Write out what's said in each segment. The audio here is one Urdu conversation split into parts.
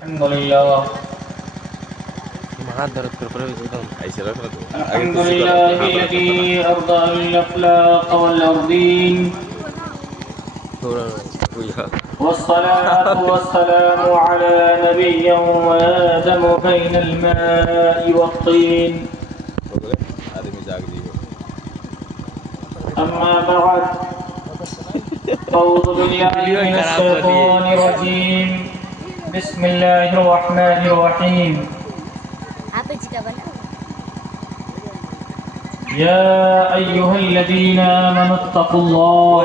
الحمد لله الحمد لله الذي أرضى الأفلاق والأرضين والصلاة والسلام على نبي وآدم بين الماء والطين أما بعد أعوذ بالله من الشيطان الرجيم بسم الله الرحمن الرحيم يا أيها الذين آمنوا اتقوا الله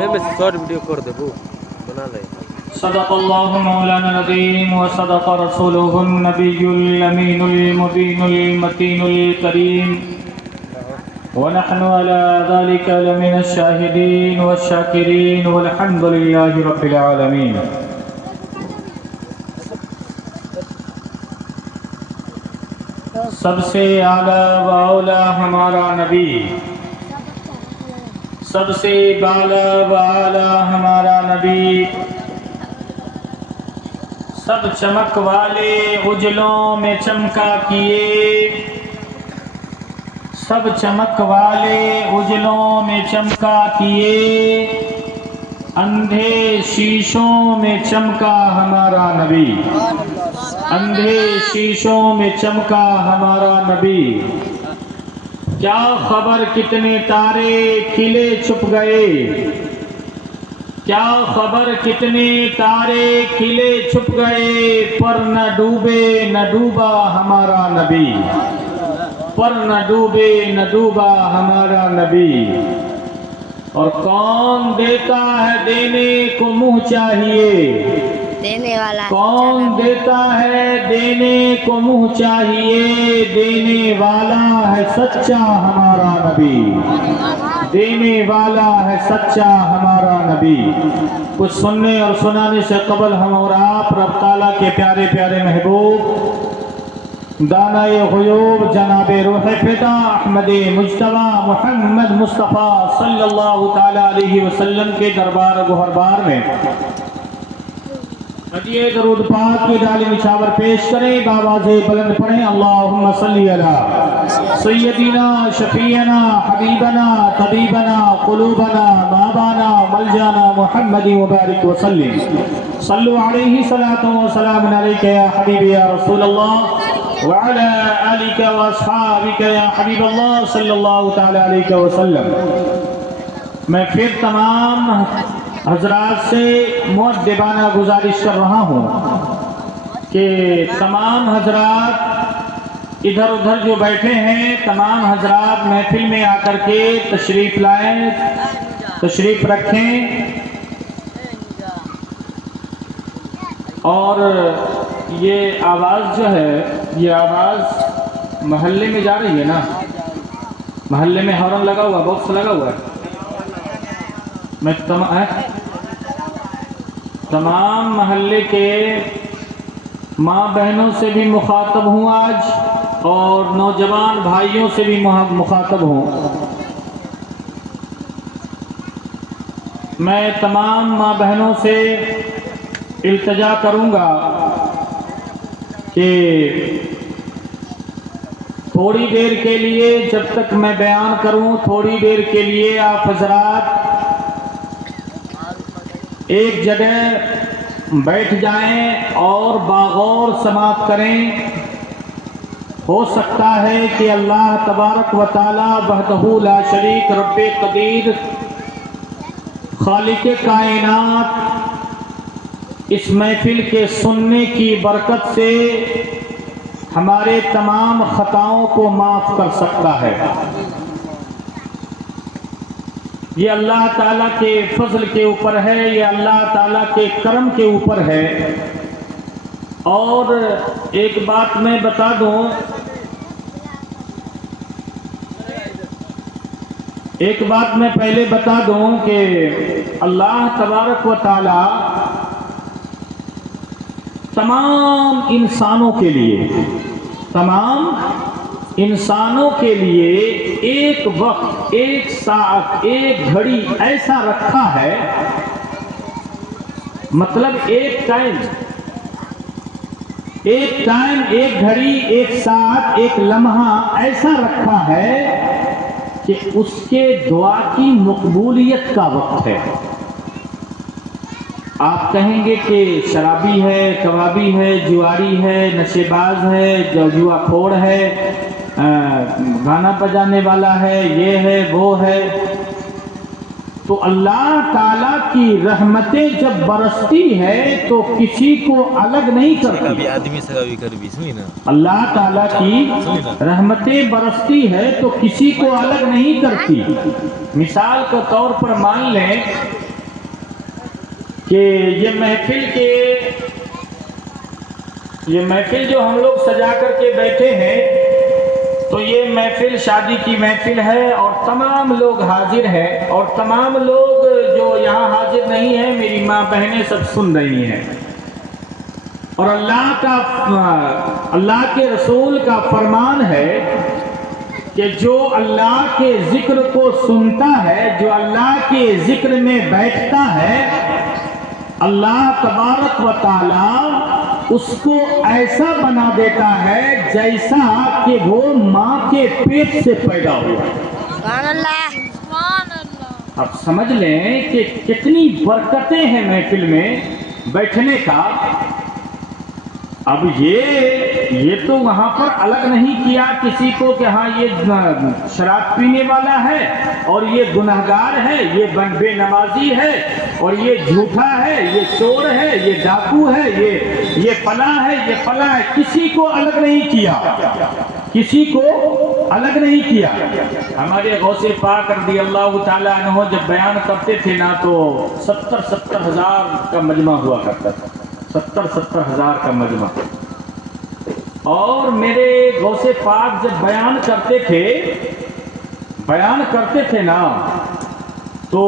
صدق الله مولانا العظيم وصدق رسوله النبي الأمين المبين المتين الكريم ونحن على ذلك لمن الشاهدين والشاكرين والحمد لله رب العالمين. سب سے اعلیٰ و اولا ہمارا نبی، سب سے بالا و اعلیٰ ہمارا نبی، سب چمک والے اجلوں میں چمکا کیے، سب چمک والے اجلوں میں چمکا کیے، اندھے شیشوں میں چمکا ہمارا نبی، اندھے شیشوں میں چمکا ہمارا نبی. کیا خبر کتنے تارے کھلے چھپ گئے، کیا خبر کتنے تارے کھلے چھپ گئے، پر نہ ڈوبے نہ ڈوبا ہمارا نبی، پر نہ ڈوبے نہ ڈوبا ہمارا نبی. اور کون دیتا ہے دینے کو منہ چاہیے، دینے والا کون دیتا ہے دینے کو منہ چاہیے، دینے والا ہے سچا ہمارا نبی، دینے والا ہے سچا ہمارا نبی. کچھ سننے اور سنانے سے قبل ہم اور آپ رب تعالیٰ کے پیارے پیارے محبوب دانائے غیوب جناب روح فدا احمد مجتبیٰ محمد مصطفیٰ صلی اللہ تعالیٰ علیہ وسلم کے دربار گہربار میں ہدیے درود پاک کی ڈالی نچھاور پیش کریں، بآواز بلند پڑھیں. اللہم صلی علی سیدنا شفیعنا حبیبنا طبیبنا قلوبنا بابانا ملجانا محمد مبارک وسلم. صلو علیہ صلاۃ و سلام علیک یا حبیب یا رسول اللہ وعلى آلك واصحابك یا حبیب اللہ صلی اللہ تعالی علیہ وسلم. میں پھر تمام حضرات سے مؤدبانہ گزارش کر رہا ہوں کہ تمام حضرات ادھر ادھر جو بیٹھے ہیں، تمام حضرات محفل میں آ کر کے تشریف لائیں، تشریف رکھیں. اور یہ آواز جو ہے، یہ آواز محلے میں جا رہی ہے نا، محلے میں ہارن لگا ہوا، باکس لگا ہوا ہے. میں تمام محلے کے ماں بہنوں سے بھی مخاطب ہوں آج، اور نوجوان بھائیوں سے بھی مخاطب ہوں. میں تمام ماں بہنوں سے التجا کروں گا کہ تھوڑی دیر کے لیے، جب تک میں بیان کروں، تھوڑی دیر کے لیے آپ حضرات ایک جگہ بیٹھ جائیں اور باغور سماعت کریں. ہو سکتا ہے کہ اللہ تبارک و تعالی وحدہ لا شریک رب قدیر خالق کائنات اس محفل کے سننے کی برکت سے ہمارے تمام خطاؤں کو معاف کر سکتا ہے. یہ اللہ تعالیٰ کے فضل کے اوپر ہے، یہ اللہ تعالیٰ کے کرم کے اوپر ہے. اور ایک بات میں بتا دوں، ایک بات میں پہلے بتا دوں کہ اللہ تبارک و تعالی تمام انسانوں کے لیے، تمام انسانوں کے لیے ایک وقت، ایک ساعت، ایک گھڑی ایسا رکھا ہے، مطلب ایک ٹائم ایک ٹائم، ایک گھڑی، ایک ساتھ، ایک لمحہ ایسا رکھا ہے کہ اس کے دعا کی مقبولیت کا وقت ہے۔ آپ کہیں گے کہ شرابی ہے، کبابی ہے، جواری ہے، نشے باز ہے، جوا کھوڑ ہے، گانا بجانے والا ہے، یہ ہے وہ ہے، تو اللہ تعالیٰ کی رحمتیں جب برستی ہے تو کسی کو الگ نہیں کرتی۔ اللہ تعالیٰ کی رحمتیں برستی ہے تو کسی کو الگ نہیں کرتی۔ مثال کے طور پر مان لیں کہ یہ محفل جو ہم لوگ سجا کر کے بیٹھے ہیں، تو یہ محفل شادی کی محفل ہے اور تمام لوگ حاضر ہیں، اور تمام لوگ جو یہاں حاضر نہیں ہیں، میری ماں بہنیں سب سن رہی ہیں، اور اللہ کے رسول کا فرمان ہے کہ جو اللہ کے ذکر کو سنتا ہے، جو اللہ کے ذکر میں بیٹھتا ہے، اللہ تبارک و تعالی اس کو ایسا بنا دیتا ہے جیسا کہ وہ ماں کے پیٹ سے پیدا ہوا۔ سبحان اللہ۔ اب سمجھ لیں کہ کتنی برکتیں ہیں محفل میں بیٹھنے کا۔ اب یہ تو وہاں پر الگ نہیں کیا کسی کو کہ ہاں یہ شراب پینے والا ہے اور یہ گنہگار ہے، یہ بے نمازی ہے اور یہ جھوٹا ہے، یہ چور ہے، یہ ڈاکو ہے، یہ فلاں ہے، یہ فلاں ہے، کسی کو الگ نہیں کیا، کسی کو الگ نہیں کیا۔ ہمارے غوث پاک رضی اللہ تعالیٰ عنہ جب بیان کرتے تھے نا تو 70 ہزار کا مجمع ہوا کرتا تھا، 70 ہزار کا مجمع۔ اور میرے غوث پاک جب بیان کرتے تھے نا تو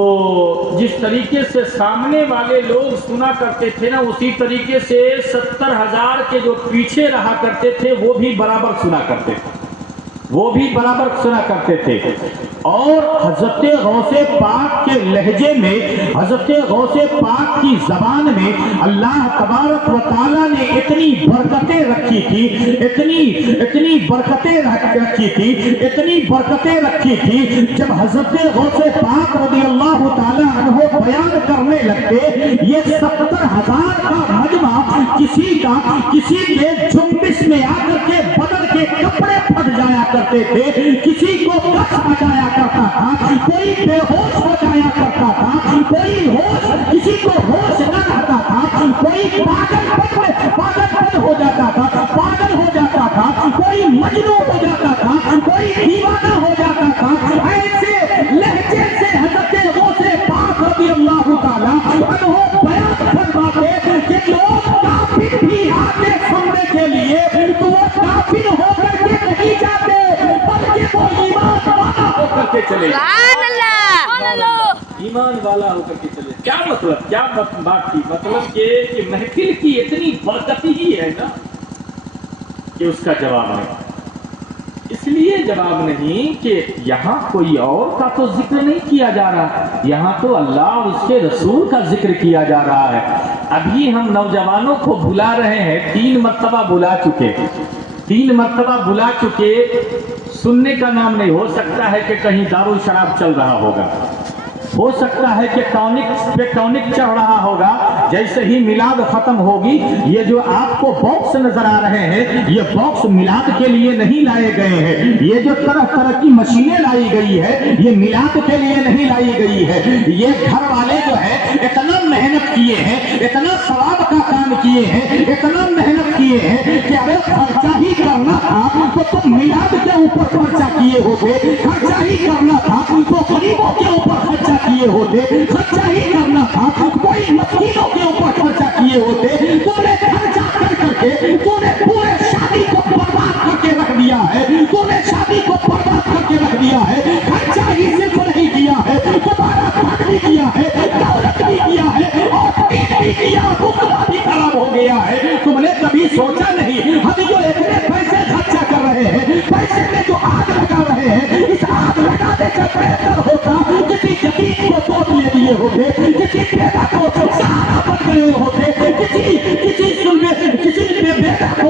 جس طریقے سے سامنے والے لوگ سنا کرتے تھے نا، اسی طریقے سے 70 ہزار کے جو پیچھے رہا کرتے تھے وہ بھی برابر سنا کرتے تھے، وہ بھی برابر سنا کرتے تھے۔ اور حضرت غوث پاک کے لہجے میں، حضرت غوث پاک کی زبان میں اللہ تبارک و تعالیٰ نے اتنی برکتیں رکھی تھی، اتنی برکتیں رکھی تھی، جب حضرت غوث پاک رضی اللہ تعالیٰ عنہ بیان کرنے لگتے، یہ 70 ہزار کا مجمع کسی کے جنبش میں آ کر کے بدن کے کپڑے پھٹ جایا کرتے تھے، کسی کو کس آ جایا کرتا تھا، کوئی بے ہوش ہو جایا کرتا تھا، کوئی ہوش کسی کو ہوش نہ رہتا تھا، کوئی پاگل ہو جاتا تھا، کوئی مجنون ہو جاتا تھا، کوئی دیوانہ ہو جاتا تھا۔ ایسے لہجے سے حضرت غوث پاک رضی اللہ تعالیٰ عنہ بیان فرماتے کہ لوگ کافر بھی آتے سننے کے لیے تو وہ کافر ہو کر کے نہیں جاتے، بلکہ وہ ایمان والا ہو کر کے چلے، ایمان والا ہو کر کے چلے۔ کیا مطلب، کیا بات کی؟ مطلب کہ محفل کی اتنی برکت ہی ہے نا کہ اس کا جواب نہیں۔ اس لیے جواب نہیں کہ یہاں کوئی اور کا تو ذکر نہیں کیا جا رہا، یہاں تو اللہ اور اس کے رسول کا ذکر کیا جا رہا ہے۔ ابھی ہم نوجوانوں کو بلا رہے ہیں، 3 مرتبہ بلا چکے، سننے کا نام نہیں۔ ہو سکتا ہے کہ کہیں دارو شراب چل رہا ہوگا، ہو سکتا ہے کہ ٹونک چڑھ رہا ہوگا۔ جیسے ہی میلاد ختم ہوگی، یہ جو آپ کو باکس نظر آ رہے ہیں، یہ باکس میلاد کے لیے نہیں لائے گئے ہیں، یہ جو طرح کی مشینیں لائی گئی ہے یہ میلاد کے لیے نہیں لائی گئی ہے۔ یہ گھر والے جو ہے اتنا محنت کیے ہیں، اتنا ثواب کا کام کیے ہیں، اتنا محنت کیے ہیں کہ اگر خرچہ ہی کرنا تھا تو تم میلاد کے اوپر خرچہ کیے ہوتے، خرچہ ہی کرنا تھا تو غریبوں کے اوپر خرچہ کیے ہوتے، خرچہ ہی کرنا تھا کوئی مسکینوں کے اوپر خرچہ کیے ہوتے۔ تو نے خرچہ کر کے تو نے پورے شادی کو برباد کر کے رکھ دیا ہے، تو نے شادی کو برباد کر کے رکھ دیا ہے۔ خرچہ ہی صرف نہیں کیا ہے، تمہارا پاک بھی کیا ہے، دولت بھی کیا ہے، اور دین بھی کیا، رتبہ بھی خراب ہو گیا ہے۔ تم نے کبھی سوچا نہیں ہم جو اتنے پیسے خرچہ کر رہے ہیں، پیسے میں جو آگ لگا رہے ہیں، اس آگ لگانے کا بہتر ہوتا کسی جدید کو توڑ لے دیے ہوتے، کسی پیدا کو سہارا بن گئے ہوتے، کسی بیٹا کو